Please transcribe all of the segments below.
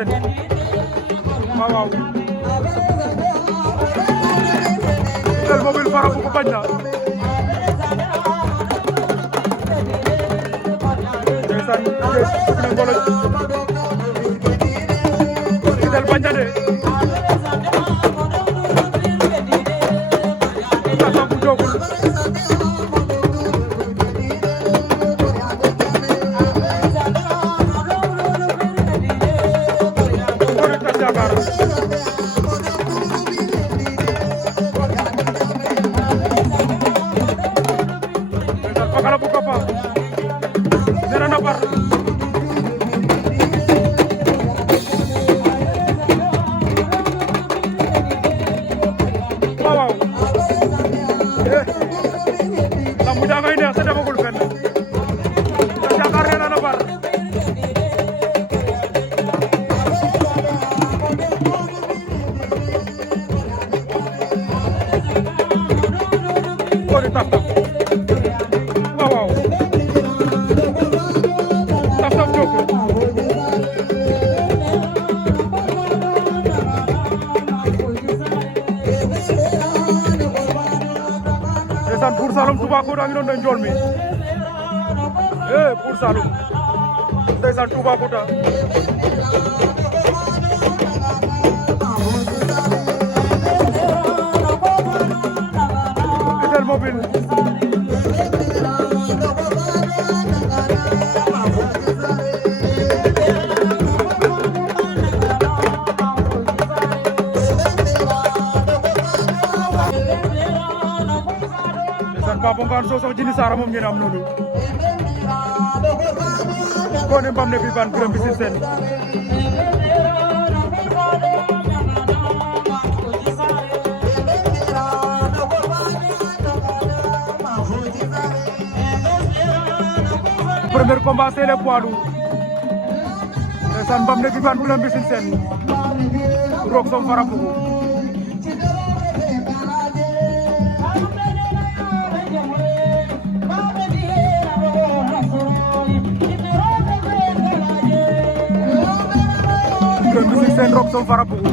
Sène waaw waaw Fidèle Mobile Fara bu ko bañ na ndeysaan ne ngolo Fidèle bañ na de tasa bu jogul Pakala buka pa nera na par waaw la mu dangay neex sa demagul fenn ta Jakar nera na par ko di tap tap ndeysaan Buur Saloum Toubacouta ngi doon doon njool mi Buur Saloum ndeysaan Toubacouta Fidèle Mobile Papa Ngane Sow sax Jini Sara moom ngeen am noonu ko ne mbam ne bi ban Birame Mbissine Sène premier combat c'est le poids lourd ndeysaan mbam ne bi ban Birame Mbissine Sène roog som fara bugu Birame Mbissine Sène roog som fara bugu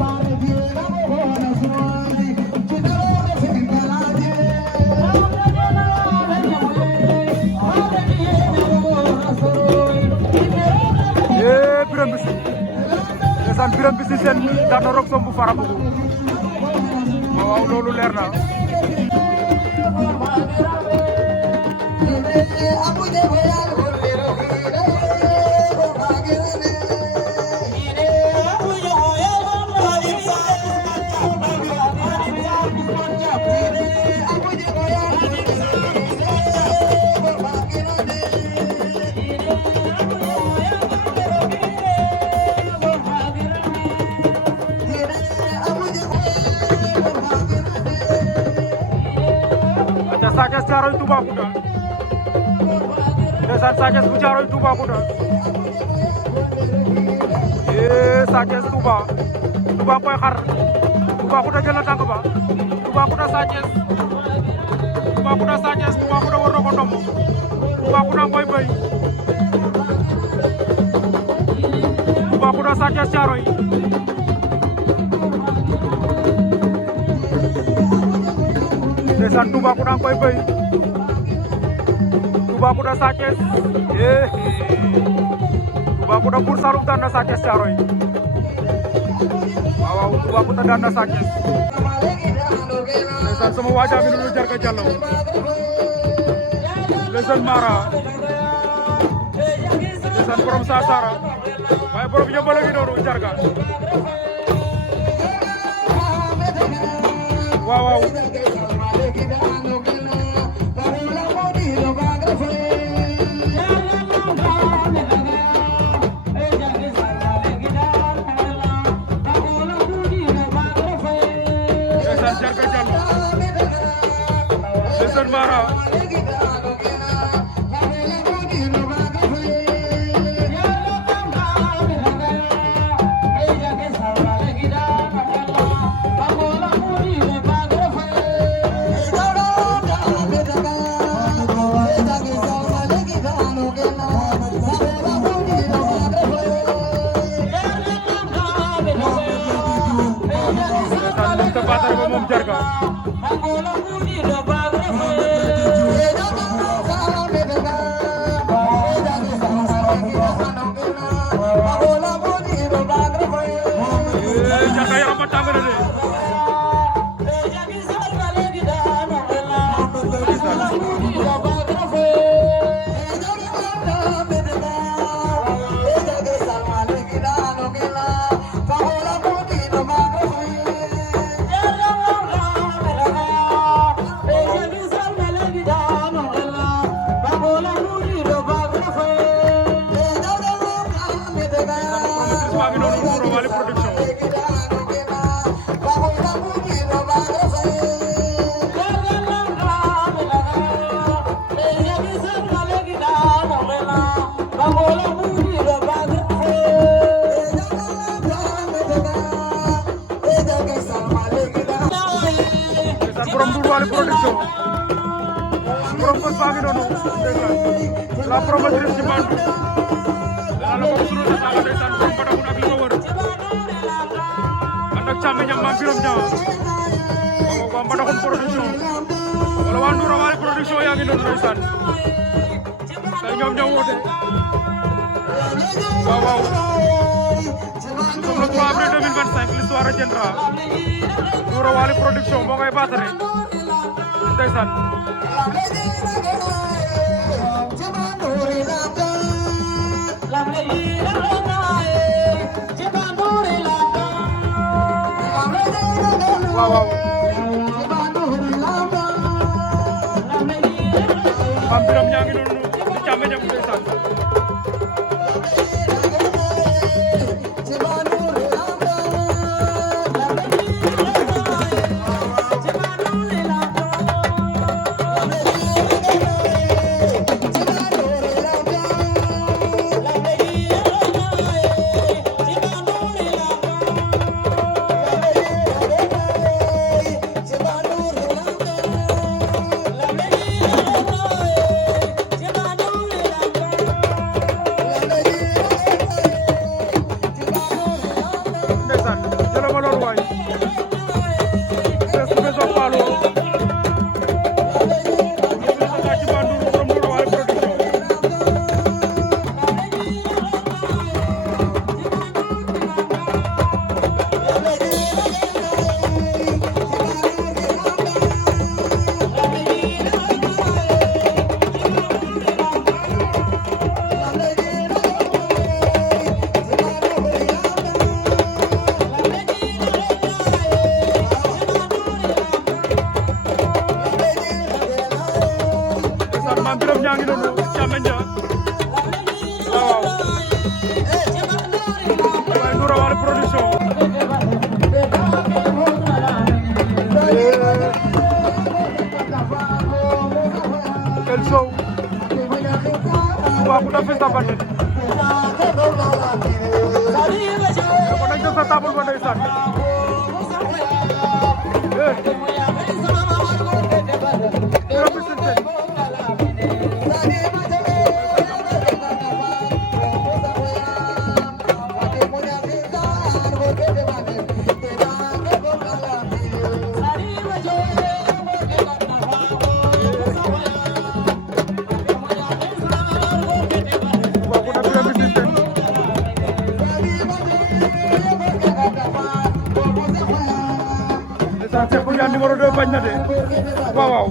Birame Mbissine ndeysaan Birame Mbissine Sène daan na roog som bu fara bugu waaw loolu leer na Sa Thiès Thiaroye Toubacouta ndeysaan Sa Thiès bu Thiaroye Toubacouta Sa Thiès Touba koy xar Toubacouta jël na tànk ba Toubacouta Sa Thiès Toubacouta war na ko ndomb Toubacouta koy bay Toubacouta Sa Thiès Thiaroye ndeysaan Toubacouta koy bay Toubacouta Sa Thiès Toubacouta Buur Saloum daan na Sa Thiès Thiaroye waaw Toubacouta daan na Sa Thiès ndeysaan sama waaja mi nu Jarga Diallo le jeune Mara ndeysaan borom Sarsara waaye borom yëmbal a ngi noonu Jarga waaw Jarga Diallo le jeune Mara Wally Production borom Doudou Wally Production borom bés baa ngi noonu la promotrice ci Bandou la ko sunu na sala ndeysaan borom Badaxun ak li ko wër ànd ak càmmiñam Mame Birame Niang waa Badaxun Production wala waa Ndoura Wally Production yaa ngi noonu ndeysaan tey ñoom ñoo woote waaw waaw nous sommes le 3 avril 2025 l'histoire retiendra Ndoura Wally Production moo koy baatare ndeysaan waaw waaw Mame Birame Niang ngi noonu ci càmmiñam ndeysaan Mame Birame Niang ngi noonu càmmiñ ja waaw waaye Ndoura Wally Production El Sow waa ku dafa sa bande ko nañ ko sa table ba ndeysaan Cheikh Ndiaye numéro 2 bañ na de waaw waaw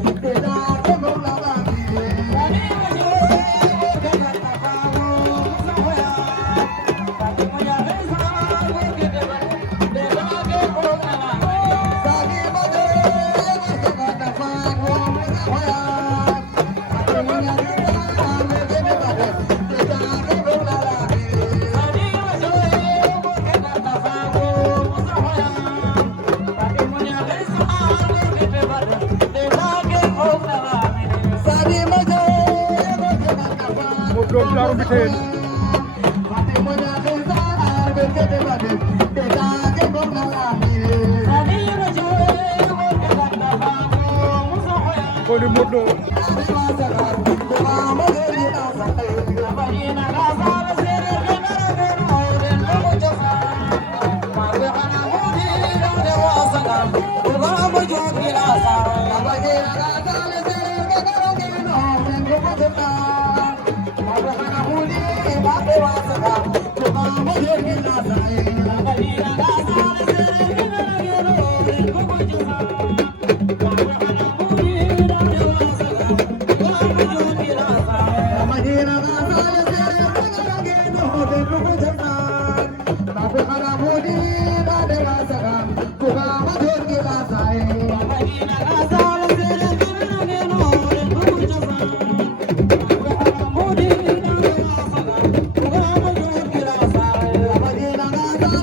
doom jaaru bi teen ko ni Modou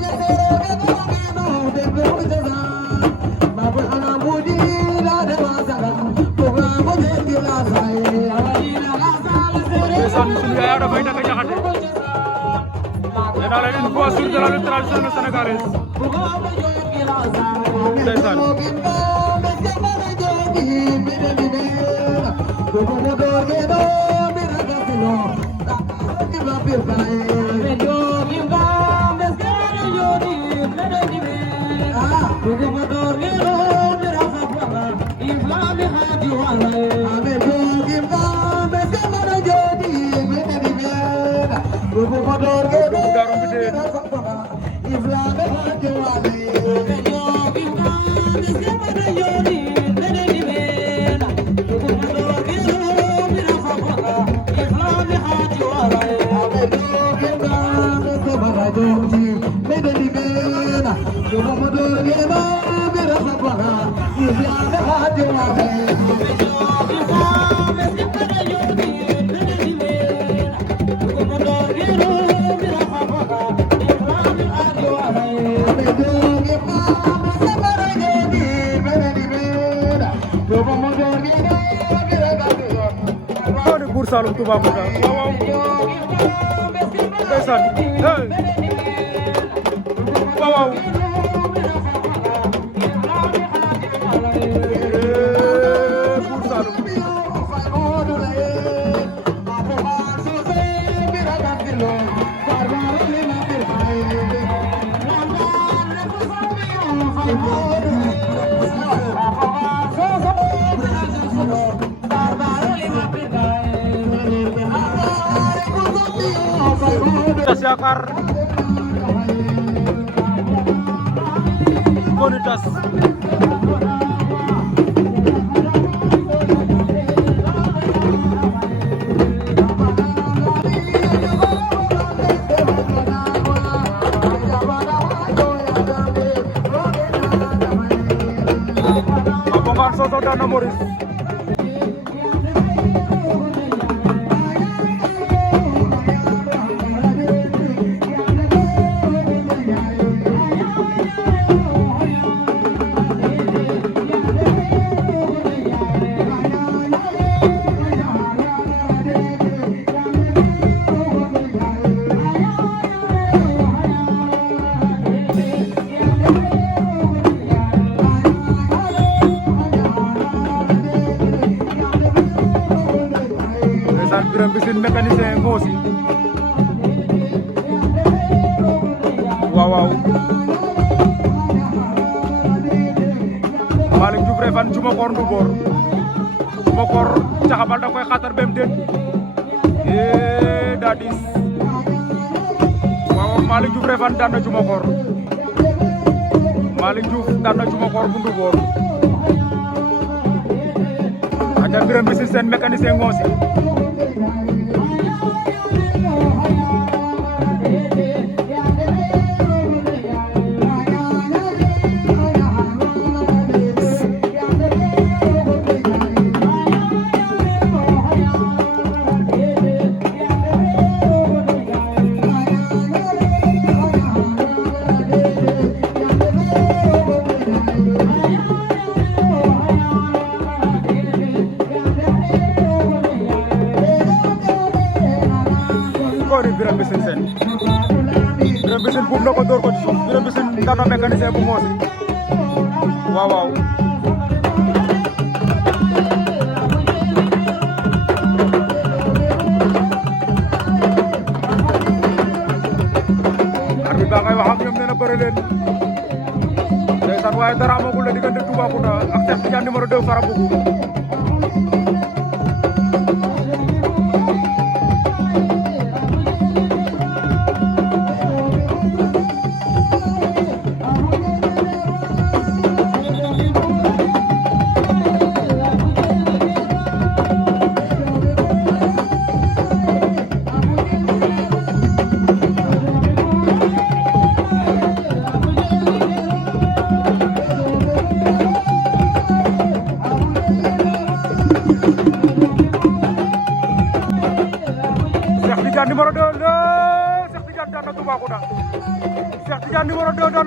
Thank you. Sunu yaay dafay Ndaka Diakhaté nee naa leen une fois sur de la lutte traditionnelle sénégalaise ndeysaan Buur Saalum Toubacouta waaw ndeysaan hey waaw Buur Saalum Tas yaakaar Ngoni Tas Abongan Soso Dana Moris Birame Mbissine mécanicien Ngossi waaw Malick Diouf Refane Djumakor Ndoubor Djumakor caxabal da koy xatar bem den daa diis waaw Malick Diouf Refane daan na Djumakor Malick Diouf daan na Djumakor bu Ndoubor aja Birame Mbissine seen mécanicien Ngossi Birame Mbissine seen Birame Mbissine buub na ko door ko ci suuf Birame Mbissine daan na mécanicien bu Ngossi waaw arbitre ba ngay wax ak ñoom nee na bëre leen ndeysaan waaye dara amagul la diggante Toubacouta ak Cheikh Tidiane numéro 2 Farabougou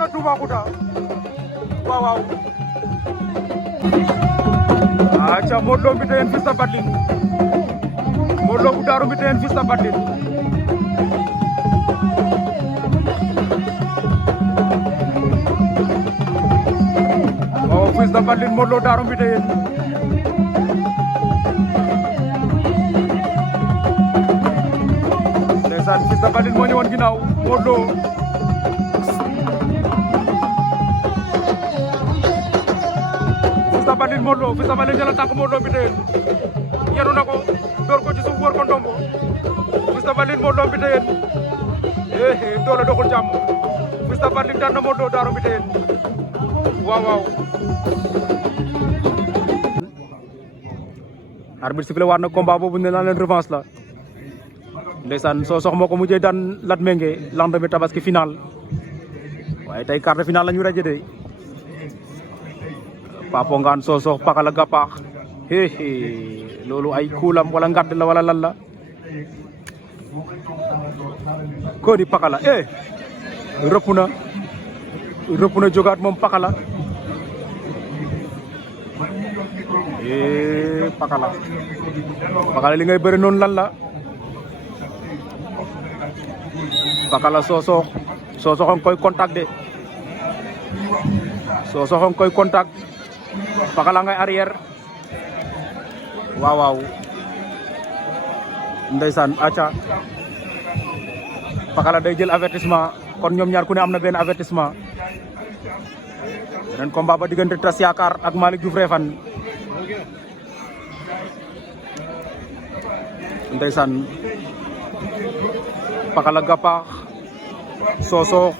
nga Toubacouta waaw waaw aca Modou Lo mbite en Fils de Batling Modou Lo bu Daaru mbite en Fils de Batling waaw Fils de Batling Modou Lo Daaru mbite en ndeysaan Fils de Batling moo ñëwoon ginnaaw Modou Lo Fils de Batling Modou Lo Fils de Batling jël tànk Modou Lo mbite en yenu na ko door ko ci suuf wër ko ndombo Fils de Batling Modou Lo mbite en doole doxul jàmm Fils de Batling daan na Modou Lo Daaru mbite en waaw waaw arbitre sifflé waat na combat boobu ne naa leen revanche la ndeysaan Sokh moo ko mujjee daan Lat Mingué lendemain tabaski final waaye tey quart de finale la ñu raje de Papo Ngane Sokh Pakala Gapaax loolu ay kuulam wala ngadd la wala lan la ko di Pakala rëpp na jógaat moom Pakala Pakala li ngay bëri noonu lan la Pakala Sokh a ngi koy contact de Sokh a ngi koy contact Pakala ngay arrière waaw waaw ndeysaan aca Pakala day jël avertissement kon ñoom ñaar ku ne am na benn avertissement beneen combat ba diggante Tass Yakar ak Malick Diouf Refane ndeysaan Pakala Gapaax Sokh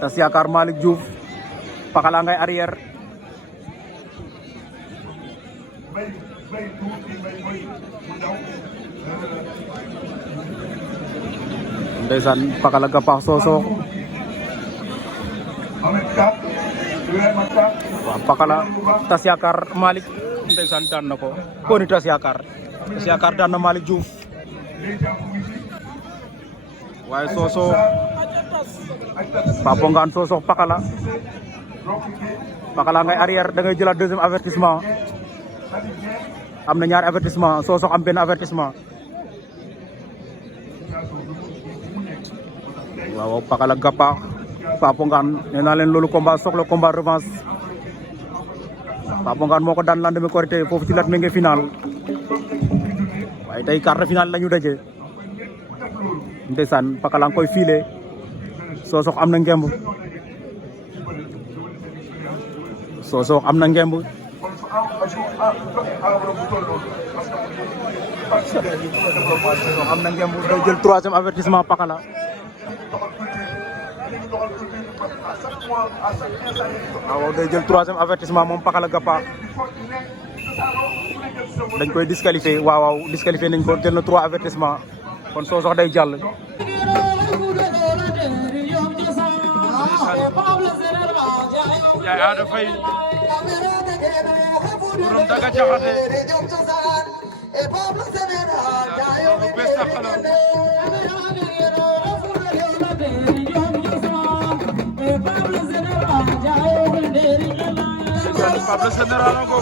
Tass Yakar Malick Diouf Pakala ngay arrière ndeysaan Pakala Gapaax Sokh waaw Pakala Tass Yakar Malick ndeysaan daan na ko ni Tass Yakar daan na Malick Diouf waaye Sokh Papo Ngane Sokh Pakala ngay arrière da ngay jëlaat deuxième avertissement am na ñaari avertissement Sokh am benn avertissement waaw Pakala Gapaax Papo Ngane nee naa leen loolu combat soxla combat revanche Papo Ngane moo ko daan lendemain Korité foofu ci Lat Mingué final waaye tey quart de finale la ñu daje ndeysaan Pakala nga koy filé Sokh am na ngemb Sokh am na ngemb day jël troisième avertissement Pakala waaw day jël troisième avertissement moom Pakala Gapaax dañ koy disqualifié waaw disqualifié nañ ko jël na 3 avertissement kon Sokh day jàll Ndiaye Ada Faye borom daga jaxate Pablo Général ngo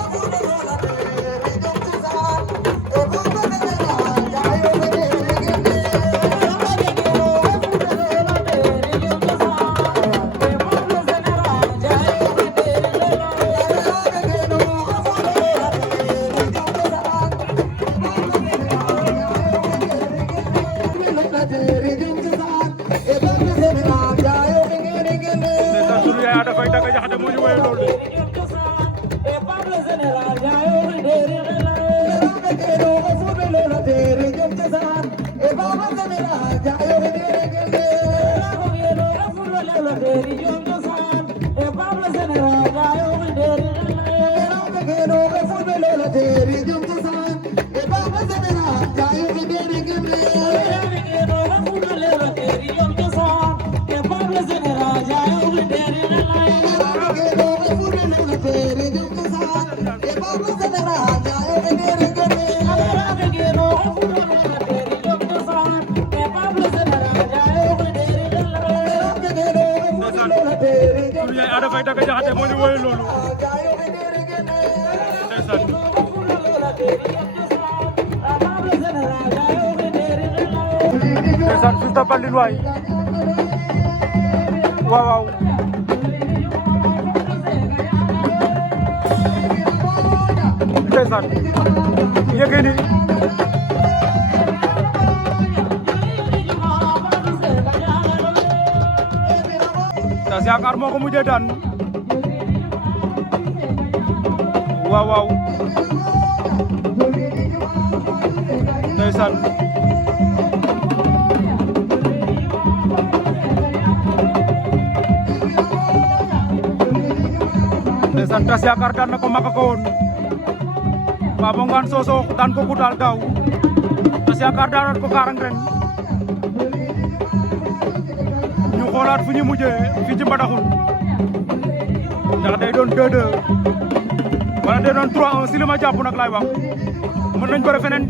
Ada Faye daga jaxate moo ñu woy loolu de Ada Faye Daga Jaxate moo ñu woy loolu ndeysaan ndeysaan Fils de Batling waay waaw waaw ndeysaan Yékini Tass Yakar moo ko mujjee daan waaw waaw ndeysaan ndeysaan Tass Yakar daan na ko maka ko woon Papo Ngane Sosokh daan ko Koutal daaw Tass Yakar daanaat ko Karang ren ñu xoolaat fu ñu mujjee fii ci Mbadakhoune ndax day doon 2-2 wala day doon 3-1 si li ma jàpp nag laay wax mën nañ bëre feneen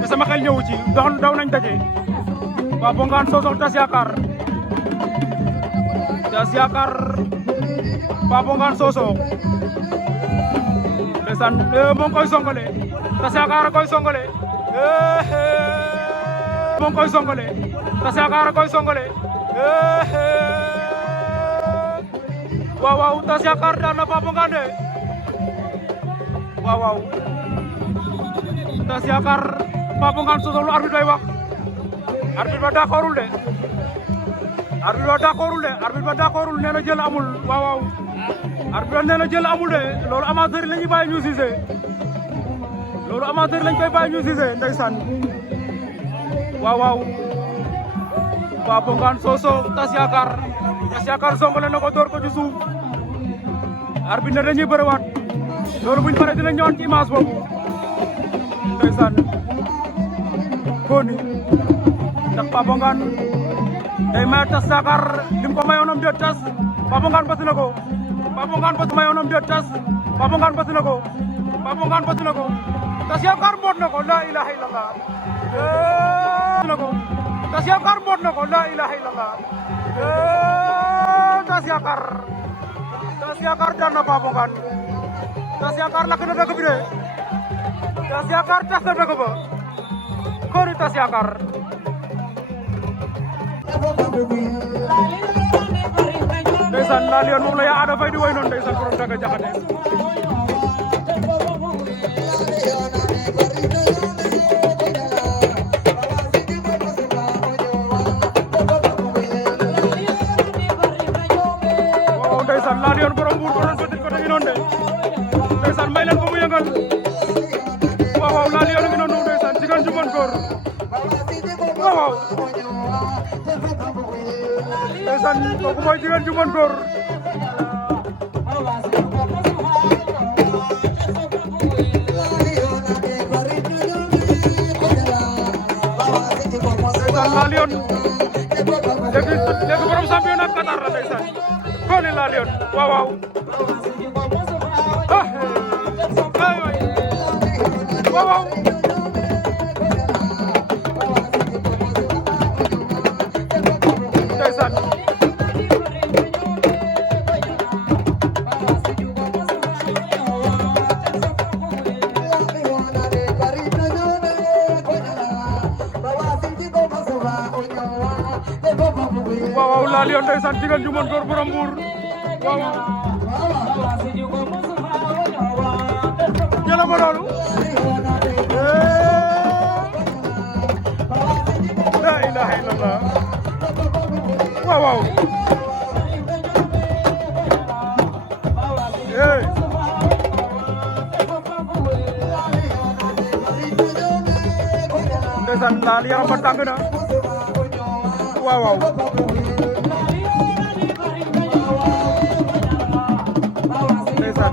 te sama xel ñëwu ci daw nañ daje Papo Ngane Sosokh Tass Yakar Papo Ngane Sosokh ndeysaan moo ngi koy songale Tass Yakar a koy songale moo ngi koy songale Tass Yakar a koy songale waaw waaw Tass Yakar daan na Papo Ngane waaw waaw Tass Yakar Papo Ngane Sosokh lu arbitre bay wax arbitre ba d'accordul de arbitre ba d'accordul nee na jël amul waaw waaw arbitre nee na jël amul de loolu amateur yi la ñuy bàyyi ñu siise loolu amateur lañ koy bàyyi ñu siise ndeysaan waaw waaw Papo Ngane Sosokh Tass Yakar songale na ko door ko ci suuf arbitre ne dañuy bëriwaat loolu buñ paree dinañ ñëwaat ci image boobu ndeysaan koni ndax Papo Ngane day may Tass Yakar lim ko mayoonam de Tass Papo Ngane bës na ko Papo Ngane bës mayoonam de Tass Papo Ngane bës na ko Tass Yakar mboot na ko la ilaha illallah Tass Yakar mboot na ko la ilaha illallah Tass Yakar daan na Papo Ngane Tass Yakar lakk na dëkk bi de Tass Yakar tas na dëkk ba koni Tass Yakar ndeysaan laa liyoon moom la yaa Ada Faye di woy noonu ndeysaan borom Daga Jaxate waaw ndeysaan laa liyoon borom Mbuur borom Petit Côté ngi noonu de ndeysaan may leen ko mu yëngal waaw waaw laa liyoon ngi noonu ndeysaan jigéen ju mën góor waaw waaw ndeysaan kooku mooy jigéen ju mën góor ndeysaan laa liyoon léegi borom champion ak Qatar la ndeysaan koni laa liyoon waaw waaw ay waay waaw waaw ndeysaan waaw waaw laa liyoon ndeysaan jigéen ju mën góor borom Mbuur waaw waaw jëla ma loolu la ilaha illallah waaw waaw ndeysaan laal yaram ba tàng na waaw waaw ndeysaan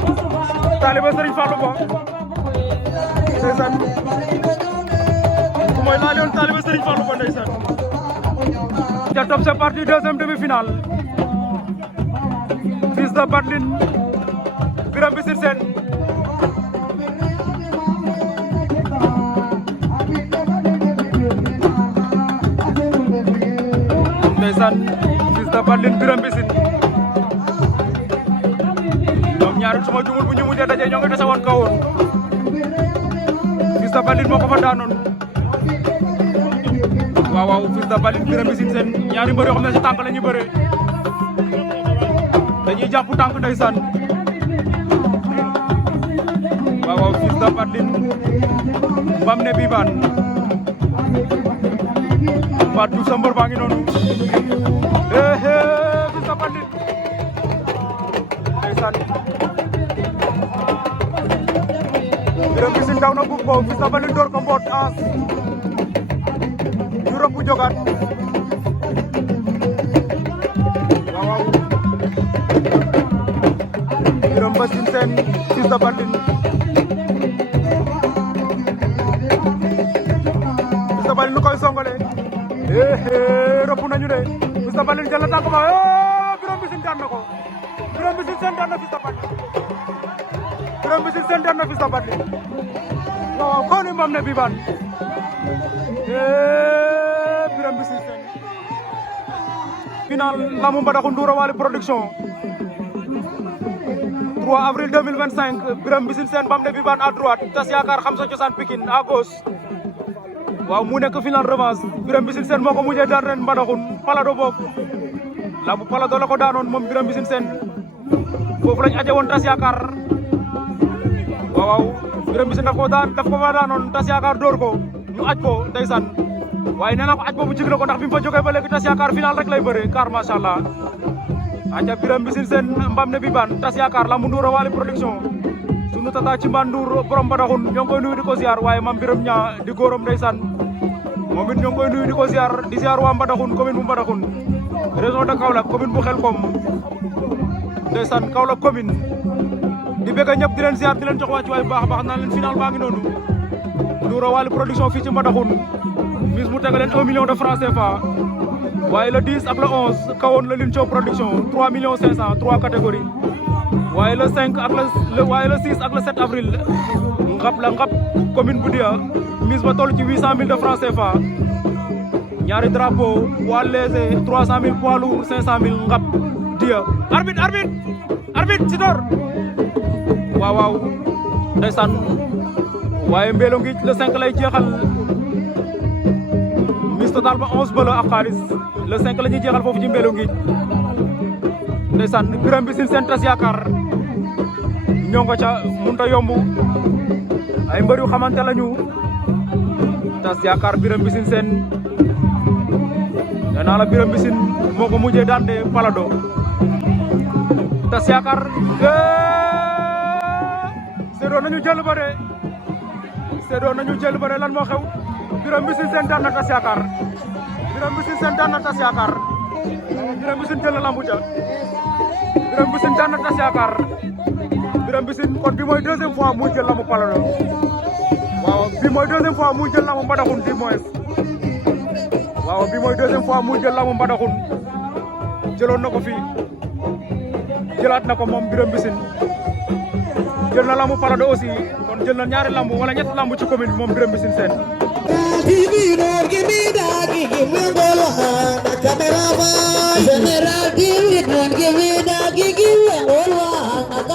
taaliba Serigne Fallou Ba ndeysaan mooy laal yoon taaliba Serigne Fallou Ba ndeysaan ca top c'est parti deuxième demi-finale Fils de Batling Birame Mbissine Sène ndeysaan Fils de Batling Birame Mbissine arène suma jumul bu ñu mujjee daje ñoo ngi dese woon kawoon Fils de Batling moo ko fa daanoon waaw waaw Fils de Batling Birame Mbissine Sène ñaari mbër yoo xam ne ci tànk la ñuy bëree dañuy jàpp tànk ndeysaan waaw waaw Fils de Batling bam ne Bibane Fatou Diouf sa mbër baa ngi noonu Fils de Batling ndeysaan Birame Mbissine daw na bug ko Fils de Batling door ko mboot as ñu rëbb jogaat waaw waaw Birame Mbissine Sène Fils de Batling Fils de Batling lu koy songale rëbb nañu de Fils de Batling jël na tànk ba Birame Mbissine daan na ko Birame Mbissine Sène daan na Fils de Batling Birame Mbissine Sène daan na Fils de Batling waaw waaw ko ni mbam ne Bibane Birame Mbissine Sène final lamu Mbadakhoune Ndoura Wally production 3 avril 2025 Birame Mbissine Sène bam ne Bibane à droite Tas Yakar xam sa cosaan Pikine à gauche waaw mu nekk final revanche Birame Mbissine Sène moo ko mujjee daan ren Mbadakhoune Palado boobu lambu Palado la ko daanoon moom Birame Mbissine Sène foofu lañ aje woon Tas Yakar waaw waaw Birame Mbissine daf ko fa daanoon Tas Yakar dóor ko ñu aj ko ndeysaan waaye nee naa ko aj boobu jig na ko ndax bi mu fa jógee ba léegi Tas Yakar final rek lay bëre car macha allah aja Birame Mbissine Sène mbam ne Bibane Tas Yakar lambu Ndoura Wally production sunu tata ci Mbandour borom Mbadakhoune ñoo ngi koy nuyu di ko ziar waaye mam Birame ñaa di góoram ndeysaan moom it ñoo ngi koy nuyu di ko ziar di ziar waa Mbadakhoune commune bu Mbadakhoune région de Kaolack commune bu Xelkom ndeysaan Kaolack commune di bëgg ñëpp di leen ziar di leen jox wàcc waay bu baax a baax naan leen final baa ngi noonu Ndoura Wally production fii ci Mbadakhoune mise mu tege leen 1 million de francs CFA waaye le 10 ak le 11 kawoon la Linthiou production 3 millions 500 3 catégories waaye le 5 ak waaye le 6 ak le 7 avril ngap la ngap commune bu Dia mise ba toll ci 800 000 de francs CFA ñaari drapeau poids léger 300 000 poids lourd 500 000 ngap Dia arbitre Sitor waaw waaw ndeysaan waaye Mbelo ngi le 5 lay jeexal mise total ba 11 ba la ak xaalis le 5 la ñuy jeexal foofu ci Mbelo ngi ndeysaan Birame Mbissine Sène Tas Yakar ñoo nga ca munta yomb ay mbër yu xamante lañu Tas Yakar Birame Mbissine Sène nee naa la Birame Mbissine moo ko mujjee daan de Palado Tas Yakar séddoo nañu jël ba de lan moo xew Birame Mbissine Sène daan na Tas Yakar Birame Mbissine Sène daan na Tas Yakar Birame Mbissine jël na lambu ja Birame Mbissine daan na Tas Yakar Birame Mbissine kon bi mooy deuxième fois muy jël lambu Palado waaw bi mooy deuxième fois muy jël lambu Mbadakhoune di moins waaw bi mooy deuxième fois muy jël lambu Mbadakhoune jëloon na ko fii jëlaat na ko moom Birame Mbissine jël na lambu Palado aussi kon jël na ñaari lambu wala ñetti lambu ci commune moom Birame Mbissine Sène General TV, don't give me that, give me